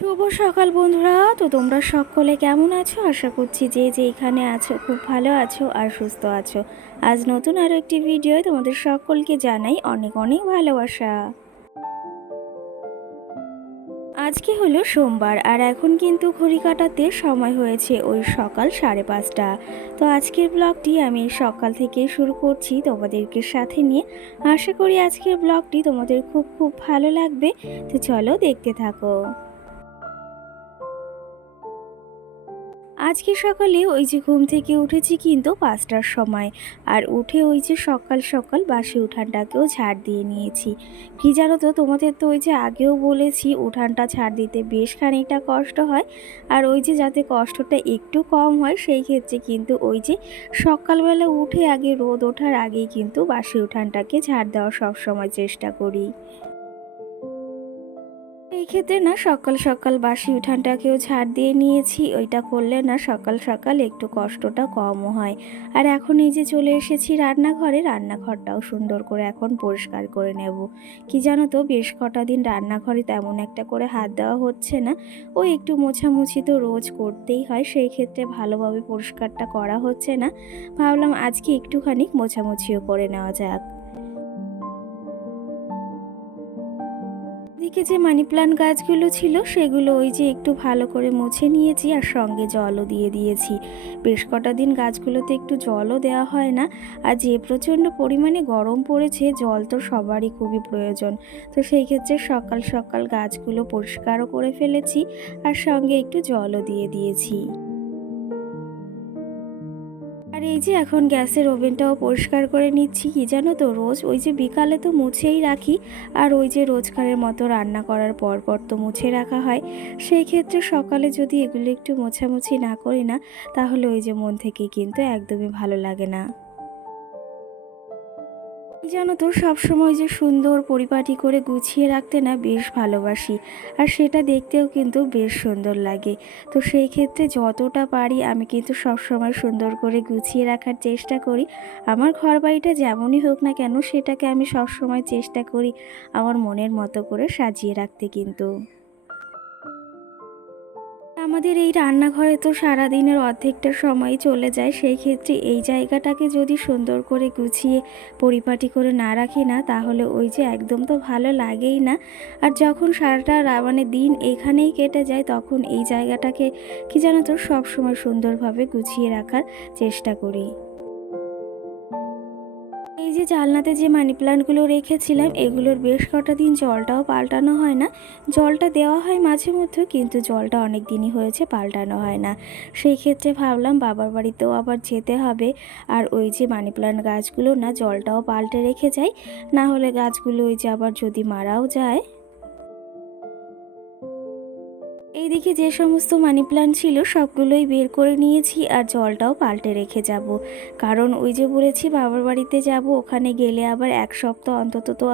শুভ সকাল বন্ধুরা। তো তোমরা সকলে কেমন আছো? আশা করছি যে যে এখানে আছো খুব ভালো আছো আর সুস্থ আছো। আজ নতুন আরও একটি ভিডিও তোমাদের সকলকে জানাই অনেক অনেক ভালোবাসা। আজকে হলো সোমবার আর এখন কিন্তু ঘড়ি কাটাতে সময় হয়েছে ওই সকাল সাড়ে পাঁচটা। তো আজকের ব্লগটি আমি সকাল থেকে শুরু করছি তোমাদেরকে সাথে নিয়ে। আশা করি আজকের ব্লগটি তোমাদের খুব খুব ভালো লাগবে। তো চলো দেখতে থাকো। আজকে সকালে ওই যে ঘুম থেকে উঠেছি কিন্তু পাঁচটার সময়। আর উঠে ওই যে সকাল সকাল বাসি উঠানটাকেও ঝাড় দিয়ে নিয়েছি। কি জানো তো, তোমাদের তো ওই যে আগেও বলেছি, উঠানটা ঝাড় দিতে বেশ খানিকটা কষ্ট হয়। আর ওই যে যাতে কষ্টটা একটু কম হয়, সেই ক্ষেত্রে কিন্তু ওই যে সকালবেলা উঠে আগে রোদ ওঠার আগেই কিন্তু বাসি উঠানটাকে ঝাড় দেওয়ার সবসময় চেষ্টা করি। এই ক্ষেত্রে না সকাল সকাল বাসি উঠানটাকেও ঝাড় দিয়ে নিয়েছি, ওইটা করলে না সকাল সকাল একটু কষ্টটা কমও হয়। আর এখন এই যে চলে এসেছি রান্নাঘরে, রান্নাঘরটাও সুন্দর করে এখন পরিষ্কার করে নেব। কি জানো তো, বেশ কটা দিন রান্নাঘরে তেমন একটা করে হাত দেওয়া হচ্ছে না। ও একটু মোছামুছি তো রোজ করতেই হয়, সেই ক্ষেত্রে ভালোভাবে পরিষ্কারটা করা হচ্ছে না। ভাবলাম আজকে একটুখানি মোছামুছিও করে নেওয়া যাক। দিকে যে মানি প্লান্ট গাছগুলো ছিল, সেগুলো ওই যে একটু ভালো করে মুছে নিয়েছি আর সঙ্গে জলও দিয়ে দিয়েছি। বেশ কটা দিন গাছগুলোতে একটু জলও দেওয়া হয় না। আর যে প্রচণ্ড পরিমাণে গরম পড়েছে, জল তো সবারই খুবই প্রয়োজন। তো সেই ক্ষেত্রে সকাল সকাল গাছগুলো পরিষ্কারও করে ফেলেছি আর সঙ্গে একটু জলও দিয়ে দিয়েছি। এই যে এখন গ্যাসের ওভেনটাও পরিষ্কার করে নিচ্ছি, কি জানো তো? রোজ ওই যে বিকালে তো মুছেই রাখি, আর ওই যে রোজকারের মতো রান্না করার পর পর তো মুছে রাখা হয়। সেই ক্ষেত্রে সকালে যদি এগুলো একটু মোছামুছি না করি না, তাহলে ওই যে মন থেকে কিন্তু একদমই ভালো লাগে না। জানো তো, সবসময় যে সুন্দর পরিপাটি করে গুছিয়ে রাখতে না বেশ ভালোবাসি। আর সেটা দেখতেও কিন্তু বেশ সুন্দর লাগে। তো সেই ক্ষেত্রে যতটা পারি আমি কিন্তু সবসময় সুন্দর করে গুছিয়ে রাখার চেষ্টা করি। আমার ঘর বাড়িটা যেমনই হোক না কেন, সেটাকে আমি সবসময় চেষ্টা করি আমার মনের মতো করে সাজিয়ে রাখতে কিন্তু। আমাদের এই রান্নাঘরে তো সারাদিনের অর্ধেকটা সময় চলে যায় সেই ক্ষেত্রে এই জায়গাটাকে যদি সুন্দর করে গুছিয়ে পরিপাটি করে না রাখি না, তাহলে ওই যে একদম তো ভালো লাগেই না। আর যখন সারাটা মানে দিন এখানেই কেটে যায়, তখন এই জায়গাটাকে কি জানো তো সবসময় সুন্দরভাবে গুছিয়ে রাখার চেষ্টা করি। জালনাতে যে মানি প্লান্টগুলো রেখেছিলাম, এগুলোর বেশ কটা দিন জলটাও পাল্টানো হয় না। জলটা দেওয়া হয় মাঝে মধ্যে, কিন্তু জলটা অনেক দিনই হয়েছে পাল্টানো হয় না। সেই ক্ষেত্রে ভাবলাম বাবার বাড়িতেও আবার যেতে হবে। আর ওই যে মানি প্লান্ট গাছগুলো না, জলটাও পাল্টে রেখে যায় না হলে গাছগুলো ওই যে আবার যদি মারাও যায় এইদিকে যে সমস্ত মানি প্ল্যান্ট ছিল, সবগুলোই বের করে নিয়েছি আর জলটাও পাল্টে রেখে যাব। কারণ ওই যে বলেছি বাবার বাড়িতে যাব, ওখানে গেলে আবার এক সপ্তাহ অন্তত তো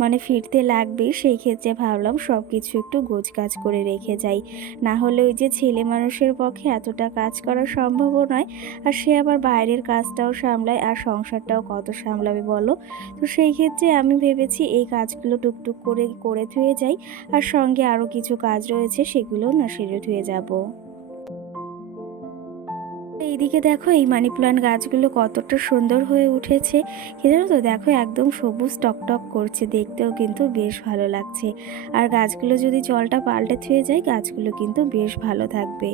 মানে ফিরতে লাগবে। সেই ক্ষেত্রে ভাবলাম সব কিছু একটু গোছ কাজ করে রেখে যাই। না হলে ওই যে ছেলে মানুষের পক্ষে এতটা কাজ করা সম্ভবও নয়। আর সে আবার বাইরের কাজটাও সামলায়, আর সংসারটাও কত সামলাবে বলো? তো সেই ক্ষেত্রে আমি ভেবেছি এই কাজগুলো টুকটুক করে করে ধুয়ে যাই। আর সঙ্গে আরও কিছু কাজ রয়েছে, সেগুলো না, সেরে ধুয়ে যাব। এইদিকে দেখো এই মানি প্লান্ট গাছগুলো কতটা সুন্দর হয়ে উঠেছে। কি জানো তো, দেখো একদম সবুজ টকটক করছে, দেখতেও কিন্তু বেশ ভালো লাগছে। আর গাছগুলো যদি জলটা পাল্টে থুয়ে যায়, গাছগুলো কিন্তু বেশ ভালো থাকবে।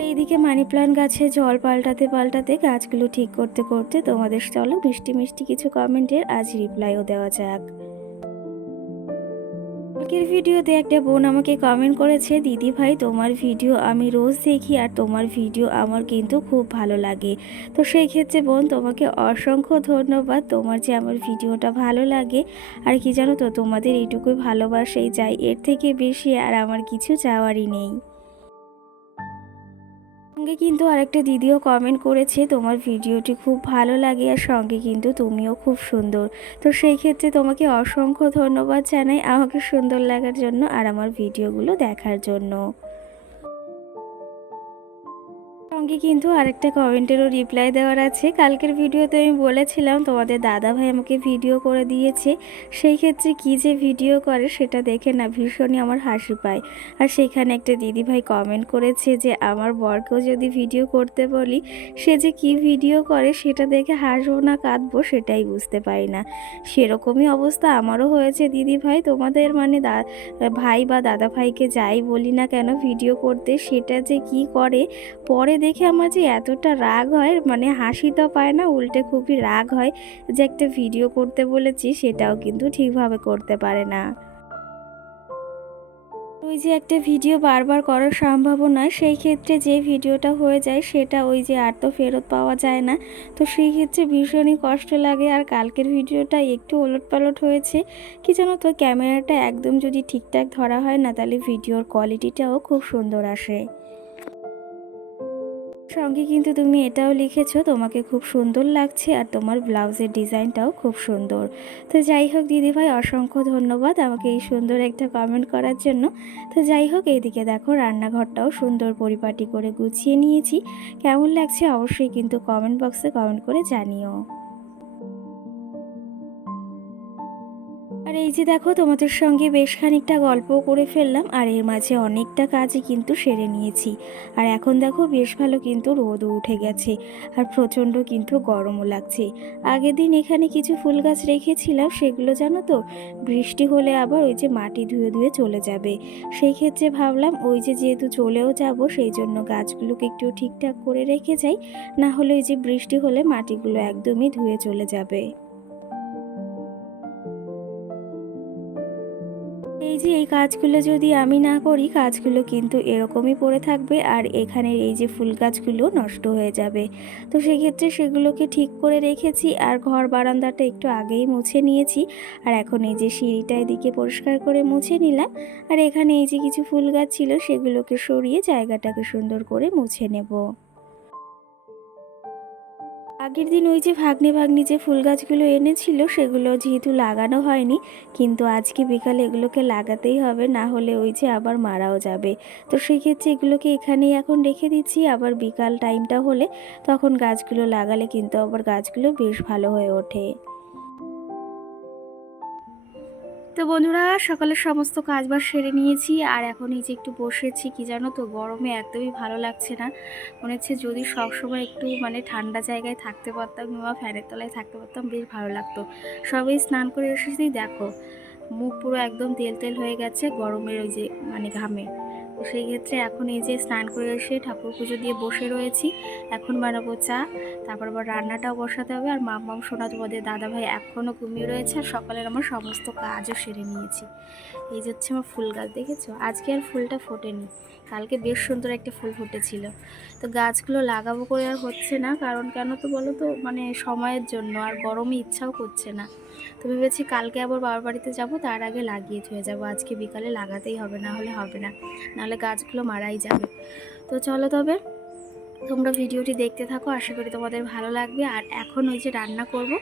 এইদিকে মানি প্লান্ট গাছে জল পাল্টাতে পাল্টাতে গাছগুলো ঠিক করতে করতে তোমাদের চলো মিষ্টি মিষ্টি কিছু কমেন্টের আজ রিপ্লাইও দেওয়া যাক। কালকের ভিডিওতে একটা বোন আমাকে কমেন্ট করেছে, দিদি ভাই, তোমার ভিডিও আমি রোজ দেখি আর তোমার ভিডিও আমার কিন্তু খুব ভালো লাগে। তো সেই ক্ষেত্রে বোন, তোমাকে অসংখ্য ধন্যবাদ। তোমার যে আমার ভিডিওটা ভালো লাগে আর কি জানো তো, তোমাদের এইটুকুই ভালোবাসাই চাই এর থেকে বেশি আর আমার কিছু চাওয়ারই নেই। সঙ্গে কিন্তু আরেকটা দিদিও কমেন্ট করেছে, তোমার ভিডিওটি খুব ভালো লাগে আর সঙ্গে কিন্তু তুমিও খুব সুন্দর। তো সেই ক্ষেত্রে তোমাকে অসংখ্য ধন্যবাদ জানাই আমাকে সুন্দর লাগার জন্য আর আমার ভিডিওগুলো দেখার জন্য। সঙ্গে কিন্তু আরেকটা কমেন্টেরও রিপ্লাই দেওয়ার আছে। কালকের ভিডিওতে আমি বলেছিলাম, তোমাদের দাদা ভাই আমাকে ভিডিও করে দিয়েছে। সেই ক্ষেত্রে কি যে ভিডিও করে সেটা দেখে না, ভীষণই আমার হাসি পায়। আর সেখানে একটা দিদি ভাই কমেন্ট করেছে যে, আমার বরকেও যদি ভিডিও করতে বলি, সে যে কি ভিডিও করে সেটা দেখে হাসবো না কাঁদবো সেটাই বুঝতে পারি না। সেরকমই অবস্থা আমারও হয়েছে দিদি ভাই তোমাদের মানে ভাই বা দাদা ভাইকে যাই বলি না কেন ভিডিও করতে সেটা যে কি করে, পরে দেখে আমার যে এতটা রাগ হয় মানে হাসি তো পায় না, উল্টে খুবই রাগ হয় যে একটা ভিডিও করতে বলেছি, সেটাও কিন্তু ঠিকভাবে করতে পারে না। ওই যে একটা ভিডিও বারবার করার সম্ভাবনা, সেই ক্ষেত্রে যে ভিডিওটা হয়ে যায়, সেটা ওই যে আর তো ফেরত পাওয়া যায় না। তো সেই ক্ষেত্রে ভীষণই কষ্ট লাগে, আর কালকের ভিডিওটা একটু ওলট পালট হয়েছে। কি জানো তো ক্যামেরাটা একদম যদি ঠিকঠাক ধরা হয় না, তাহলে ভিডিওর কোয়ালিটিটাও খুব সুন্দর আসে। সঙ্গে কিন্তু তুমি এটাও লিখেছো, তোমাকে খুব সুন্দর লাগছে আর তোমার ব্লাউজের ডিজাইনটাও খুব সুন্দর। তো যাই হোক দিদিভাই, অসংখ্য ধন্যবাদ আমাকে এই সুন্দর একটা কমেন্ট করার জন্য। তো যাই হোক, এইদিকে দেখো রান্নাঘরটাও সুন্দর পরিপাটি করে গুছিয়ে নিয়েছি। কেমন লাগছে অবশ্যই কিন্তু কমেন্ট বক্সে কমেন্ট করে জানিও। আর এই যে দেখো, তোমাদের সঙ্গে বেশ খানিকটা গল্প করে ফেললাম, আর এর মাঝে অনেকটা কাজই কিন্তু সেরে নিয়েছি। আর এখন দেখো, বেশ ভালো কিন্তু রোদও উঠে গেছে, আর প্রচণ্ড কিন্তু গরমও লাগছে। আগের দিন এখানে কিছু ফুল গাছ রেখেছিলাম, সেগুলো জানো তো, বৃষ্টি হলে আবার ওই যে মাটি ধুয়ে ধুয়ে চলে যাবে। সেই ক্ষেত্রে ভাবলাম, ওই যে যেহেতু চলেও যাব, সেই জন্য গাছগুলোকে একটু ঠিকঠাক করে রেখে যাই, না হলে ওই যে বৃষ্টি হলে মাটিগুলো একদমই ধুয়ে চলে যাবে। এই যে এই কাজগুলো যদি আমি না করি, কাজগুলো কিন্তু এরকমই পড়ে থাকবে আর এখানের এই যে ফুল গাছগুলো নষ্ট হয়ে যাবে। তো সেক্ষেত্রে সেগুলোকে ঠিক করে রেখেছি আর ঘর বারান্দাটা একটু আগেই মুছে নিয়েছি। আর এখন এই যে সিঁড়িটা এদিকে পরিষ্কার করে মুছে নিলাম। আর এখানে এই যে কিছু ফুল গাছ ছিল, সেগুলোকে সরিয়ে জায়গাটাকে সুন্দর করে মুছে নেব। আগের দিন ওই যে ভাগ্নে ভাগ্নি যে ফুল গাছগুলো এনেছিল, সেগুলো যেহেতু লাগানো হয়নি, কিন্তু আজকে বিকালে এগুলোকে লাগাতেই হবে, না হলে ওই যে আবার মারাও যাবে। তো সেক্ষেত্রে এগুলোকে এখানেই এখন রেখে দিচ্ছি, আবার বিকাল টাইমটা হলে তখন গাছগুলো লাগালে কিন্তু আবার গাছগুলো বেশ ভালো হয়ে ওঠে। তো বন্ধুরা, সকালের সমস্ত কাজবাজ সেরে নিয়েছি। আর এখন এই যে একটু বসেছি, কি জানো তো, গরমে একদমই ভালো লাগছে না। মনে হচ্ছে যদি সবসময় একটু মানে ঠান্ডা জায়গায় থাকতে পারতাম কিংবা ফ্যানের তলায় থাকতে পারতাম, বেশ ভালো লাগতো। সবাই স্নান করে এসেছি, দেখো, মুখ পুরো একদম তেল তেল হয়ে গেছে গরমের ওই যে মানে ঘামে। তো সেই ক্ষেত্রে এখন এই যে স্নান করে এসে ঠাকুর পুজো দিয়ে বসে রয়েছি, এখন বানাবো চা, তারপর আবার রান্নাটাও বসাতে হবে, আর মাম মাম শোনা তোমাদের দাদা ভাই এখনও ঘুমিয়ে রয়েছে, আর সকালের আমার সমস্ত কাজও সেরে নিয়েছি। এই যে হচ্ছে আমার ফুল গাছ, দেখেছ? আজকে আর ফুলটা ফোটেনি, কালকে বেশ সুন্দর একটা ফুল ফুটেছিল। তো গাছগুলো লাগাবো করে আর হচ্ছে না, কারণ কেন তো বলো তো মানে সময়ের জন্য, আর গরমে ইচ্ছাও করছে না। তো ভেবেছি কালকে আবার বাবার বাড়িতে যাব, তার আগে লাগিয়ে ধুয়ে যাব। আজকে বিকালে লাগাতেই হবে, না হলে হবে না। নাহলে গাছগুলো মারাই যাবে। তো চলো তবে, তোমরা ভিডিওটি দেখতে থাকো, আশা করি তোমাদের ভালো লাগবে। আর এখন ওই যে রান্না করব,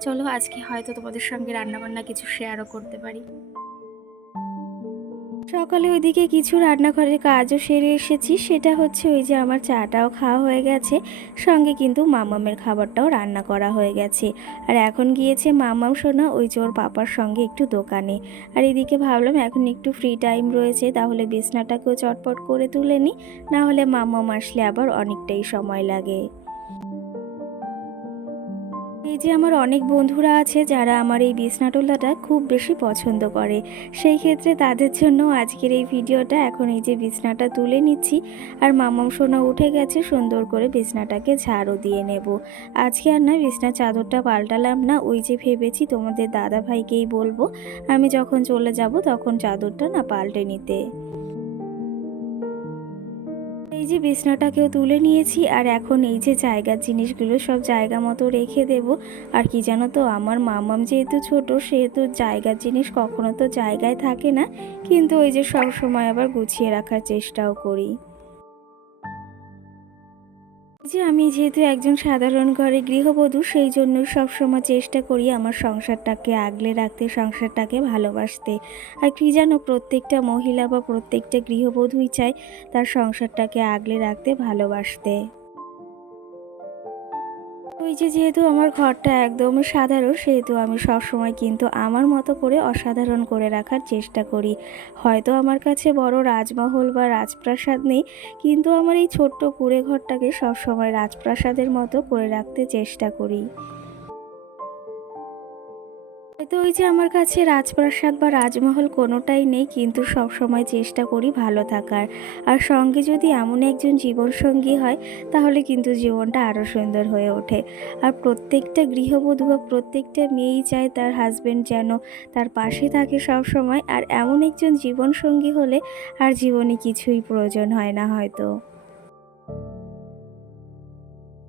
চলো আজকে হয়তো তোমাদের সঙ্গে রান্নাবান্না কিছু শেয়ারও করতে পারি। সকালে ওইদিকে কিছু রান্নাঘরের কাজও সেরে এসেছি। সেটা হচ্ছে ওই যে আমার চাটাও খাওয়া হয়ে গেছে, সঙ্গে কিন্তু মামামের খাবারটাও রান্না করা হয়ে গেছে। আর এখন গিয়েছে মামাম সোনা, ওই যে ওর পাপার সঙ্গে একটু দোকানে। আর এদিকে ভাবলাম এখন একটু ফ্রি টাইম রয়েছে, তাহলে বিছনাটাকেও চটপট করে তুলে নিই না হলে মামাম আসলে আবার অনেকটাই সময় লাগে। যে আমার অনেক বন্ধুরা আছে যারা আমার এই বিছনাটোলাটা খুব বেশি পছন্দ করে। সেই ক্ষেত্রে তাদের জন্য আজকের এই ভিডিওটা, এখন এই যে বিছনাটা তুলে নিচ্ছি আর মামাম সোনা উঠে গেছে, সুন্দর করে বিছনাটাকে ঝাড়ও দিয়ে নেব। আজকে আর না বিছনার চাদরটা পাল্টালাম না, ওই যে ভেবেছি তোমাদের দাদা ভাইকেই বলব, আমি যখন চলে যাব তখন চাদরটা না পাল্টে নিতে। এই যে বিছনাটাকেও তুলে নিয়েছি আর এখন এই যে জায়গার জিনিসগুলো সব জায়গা মতো রেখে দেব। আর কি জানো তো, আমার মামাম যেহেতু ছোট, সেহেতু জায়গার জিনিস কখনো তো জায়গায় থাকে না। কিন্তু ওই যে সব সময় আবার গুছিয়ে রাখার চেষ্টাও করি। যে আমি যেহেতু একজন সাধারণ ঘরে গৃহবধূ, সেই জন্য সবসময় চেষ্টা করি আমার সংসারটাকে আগলে রাখতে, সংসারটাকে ভালোবাসতে। আর কি যেন প্রত্যেকটা মহিলা বা প্রত্যেকটা গৃহবধূই চায় তার সংসারটাকে আগলে রাখতে, ভালোবাসতে। ওই যে যেহেতু আমার ঘরটা একদমই সাধারণ, সেহেতু আমি সবসময় কিন্তু আমার মতো করে অসাধারণ করে রাখার চেষ্টা করি। হয়তো আমার কাছে বড় রাজমহল বা রাজপ্রাসাদ নেই, কিন্তু আমার এই ছোট্ট কুড়ে ঘরটাকে সবসময় রাজপ্রাসাদের মতো করে রাখতে চেষ্টা করি। হয়তো ওই যে আমার কাছে রাজপ্রাসাদ বা রাজমহল কোনোটাই নেই, কিন্তু সব সময় চেষ্টা করি ভালো থাকার। আর সঙ্গে যদি এমন একজন জীবনসঙ্গী হয়, তাহলে কিন্তু জীবনটা আরও সুন্দর হয়ে ওঠে। আর প্রত্যেকটা গৃহবধূ বা প্রত্যেকটা মেয়েই চায় তার হাজব্যান্ড যেন তার পাশে থাকে সব সময় আর এমন একজন জীবনসঙ্গী হলে আর জীবনে কিছুই প্রয়োজন হয় না হয়তো।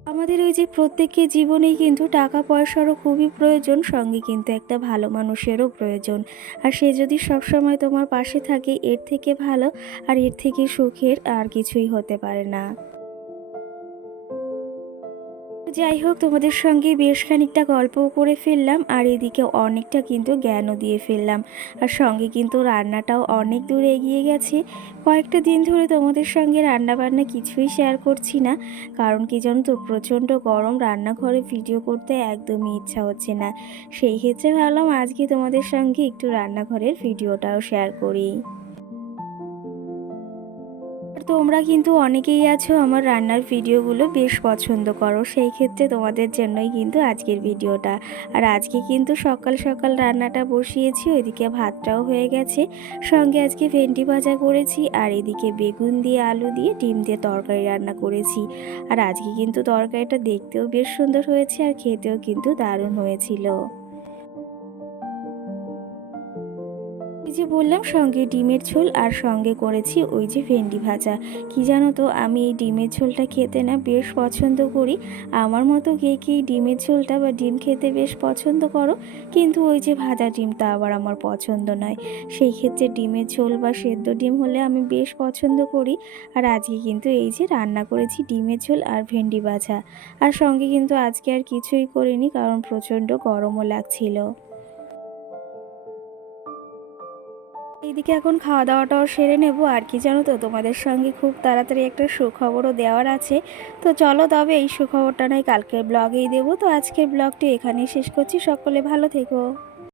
আমাদের ওই যে প্রত্যেকের জীবনেই কিন্তু টাকা পয়সারও খুবই প্রয়োজন, সঙ্গে কিন্তু একটা ভালো মানুষেরও প্রয়োজন। আর সে যদি সবসময় তোমার পাশে থাকে, এর থেকে ভালো আর এর থেকে সুখের আর কিছুই হতে পারে না। যাই হোক, তোমাদের সঙ্গে বেশ খানিকটা গল্পও করে ফেললাম, আর এদিকে অনেকটা কিন্তু জ্ঞানও দিয়ে ফেললাম। আর সঙ্গে কিন্তু রান্নাটাও অনেক দূর এগিয়ে গেছে। কয়েকটা দিন ধরে তোমাদের সঙ্গে রান্না বান্না কিছুই শেয়ার করছি না, কারণ কি জানো তো, প্রচণ্ড গরম, রান্নাঘরে ভিডিও করতে একদমই ইচ্ছা হচ্ছে না। সেই ক্ষেত্রে ভাবলাম আজকে তোমাদের সঙ্গে একটু রান্নাঘরের ভিডিওটাও শেয়ার করি। তোমরা কিন্তু অনেকেই আছো আমার রান্নার ভিডিওগুলো বেশ পছন্দ করো। সেই ক্ষেত্রে তোমাদের জন্যই কিন্তু আজকের ভিডিওটা। আর আজকে কিন্তু সকাল সকাল রান্নাটা বসিয়েছি, ওইদিকে ভাতটাও হয়ে গেছে। সঙ্গে আজকে ভেন্ডি ভাজা করেছি আর এদিকে বেগুন দিয়ে আলু দিয়ে ডিম দিয়ে তরকারি রান্না করেছি। আর আজকে কিন্তু তরকারিটা দেখতেও বেশ সুন্দর হয়েছে আর খেতেও কিন্তু দারুণ হয়েছিল। যে বললাম, সঙ্গে ডিমের ঝোল আর সঙ্গে করেছি ওই যে ভেন্ডি ভাজা। কি জানো তো, আমি এই ডিমের ঝোলটা খেতে না বেশ পছন্দ করি। আমার মতো কে কি ডিমের ঝোলটা বা ডিম খেতে বেশ পছন্দ করো, কিন্তু ওই যে ভাজা ডিমটা আবার আমার পছন্দ নয়। সেই ক্ষেত্রে ডিমের ঝোল বা সেদ্ধ ডিম হলে আমি বেশ পছন্দ করি। আর আজকে কিন্তু এই যে রান্না করেছি ডিমের ঝোল আর ভেন্ডি ভাজা। আর সঙ্গে কিন্তু আজকে আর কিছুই করিনি, কারণ প্রচণ্ড গরমও লাগছিল। এইদিকে এখন খাওয়া দাওয়াটাও সেরে নেব। আর কি জানো তো, তোমাদের সঙ্গে খুব তাড়াতাড়ি একটা সুখবরও দেওয়ার আছে। তো চলো তবে এই সুখবরটা নয়, কালকের ব্লগেই দেবো। তো আজকের ব্লগটি এখানেই শেষ করছি। সকলে ভালো থেকো।